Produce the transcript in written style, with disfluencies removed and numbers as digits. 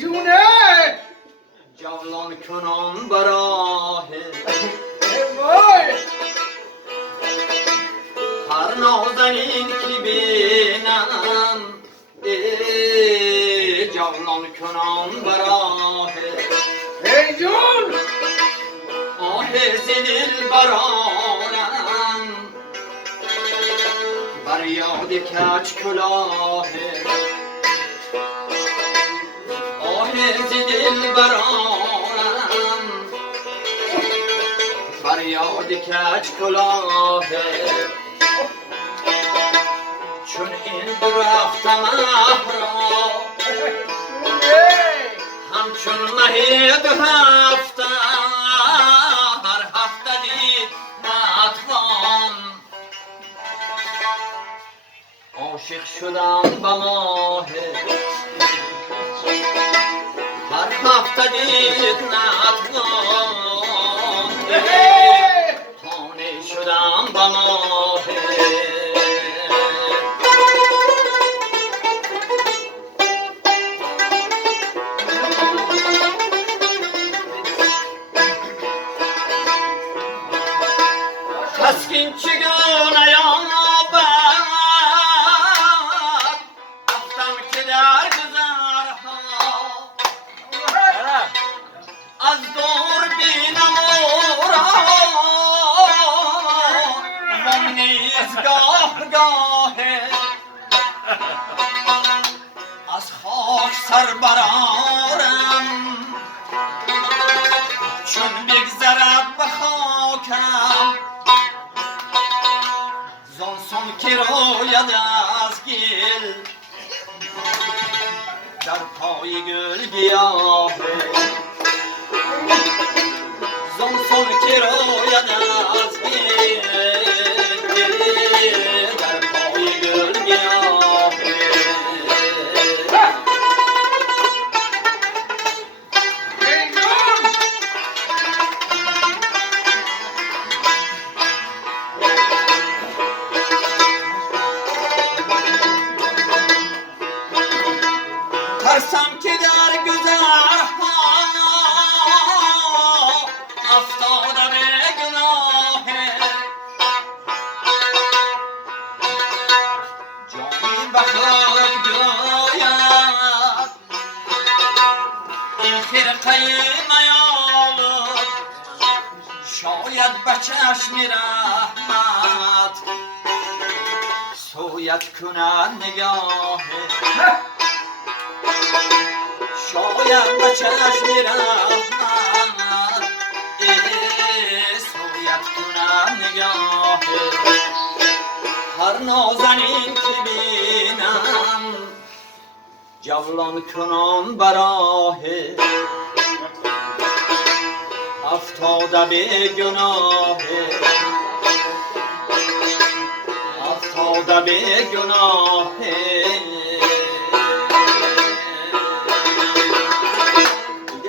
جونه جولان کنم براه وای هر نازنین که بینم جولان کنم براه ای جون آه زدل برارم بر یاد کچ کلاه آه زدل برارم بر یاد کچ کلاه چون این درختم احرا همچون مهی دو هفته هر هفته دید نتوان عاشق شدم به ماه هر هفته دید نتوان خانه شدم به ماه تسکین چگونه یابد رفتم که در گذرها از دور بینم او را و نیز گاه گاه از خاک سر برآرم چون بگذرد به خاکم زانسان که روید از گل در پای گل گیاه زانسان که روید از گل در پای گل گیاه ای جون ترسم که در گذرها افتاده به گناه جانی به خود گوید این خرقه میالد شاید به چشم رحمت سویت کند نگاه شاید به چشم رحمت سویت کنم نگاه هر نازنین که بینم جولان کنم براه افتاده به گناه افتاده به گناه